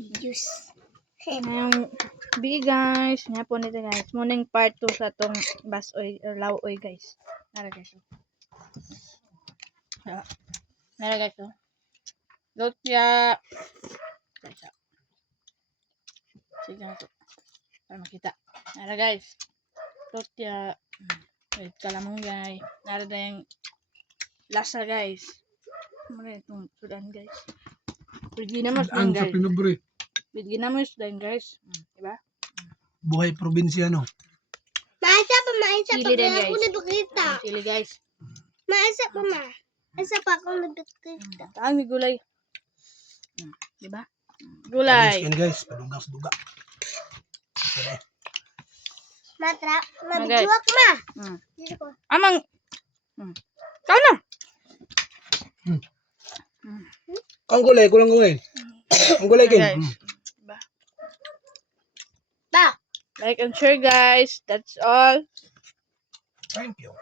videos. Ngayong bi guys, nga po nito guys. Muning part 2 sa tong basoy or lawoy guys. Nara guys. Nara guys. Lutya. Guys. Sige na to. Para makita. Nara guys. Lutya. Wait ka lamang guys. Nara na yung lasa guys. Muna itong sudan guys. Pwede naman sudan Ang sa guys. pinubre. Pwede naman sudan guys. Diba? Buhay probinsyano. Maisa pa, maisa pa. Sili din Kaya ako guys. nabikita. Sili guys. Maisa pa, ma. Maisa pa ako nabikita. Ang may gulay. Diba? Guys, Gulay. yan guys. Padugas-duga. Okay. Matra, guys. mabijuak, ma. Mm. Dito ko. Amang. Kau na. Ang gulay, kulang gulay. Ang gulay king. Guys. Diba? Ta. Like and share guys. That's all. Thank you.